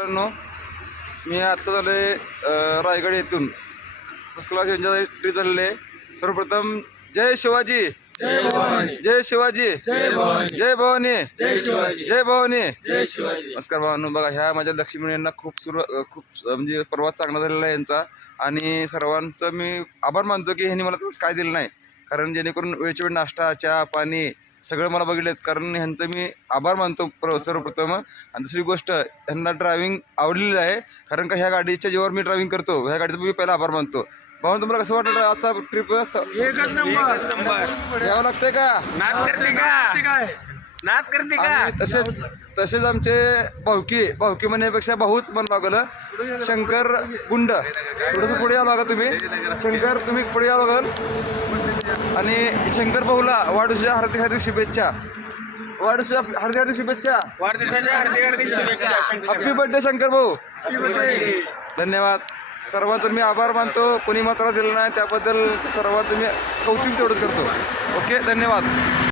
मित्रांनो, मी आत्ता झाले रायगड येथून फर्स्ट क्लास यांच्या ट्रिप झालेले. सर्वप्रथम जय शिवाजी, जय शिवाजी, जय भवानी, जय भवानी. नमस्कार भावांनो. बघा, ह्या माझ्या लक्ष्मी यांना खूप म्हणजे प्रवास चांगला झालेला आहे यांचा. आणि सर्वांचं मी आभार मानतो की ह्यांनी मला काय दिलं नाही, कारण जेणेकरून वेळच्या वेळ नाश्ता, चहा, पाणी सगळं मला बघितलेत. कारण ह्यांचं मी आभार मानतो सर्वप्रथम. आणि दुसरी गोष्ट, ह्यांना ड्रायव्हिंग आवडलेली आहे, कारण का ह्या गाडीच्या जेव्हा मी ड्रायव्हिंग करतो ह्या गाडीचं मी पहिला आभार मानतो. भाऊ, तुम्हाला कसं वाटलं आजचा ट्रिप? एकच नंबर. यावं लागतंय का? नाद करते का? तसेच आमचे भाऊकी म्हणण्यापेक्षा भाऊच म्हणावं लागलं, शंकर गुंड. थोडंसं पुढे यावं लागलं तुम्ही. शंकर, तुम्ही पुढे यावं लागल. आणि शंकर भाऊला वाढदिवसाच्या हार्दिक शुभेच्छा. वाढदिवसाच्या हार्दिक शुभेच्छा. वाढदिवसाच्या हार्दिक शुभेच्छा. हॅपी बर्थडे शंकर भाऊ. धन्यवाद. सर्वांचं मी आभार मानतो. कोणी मात्र दिलं नाही त्याबद्दल सर्वांचं मी कौतुक तेवढंच करतो. ओके, धन्यवाद.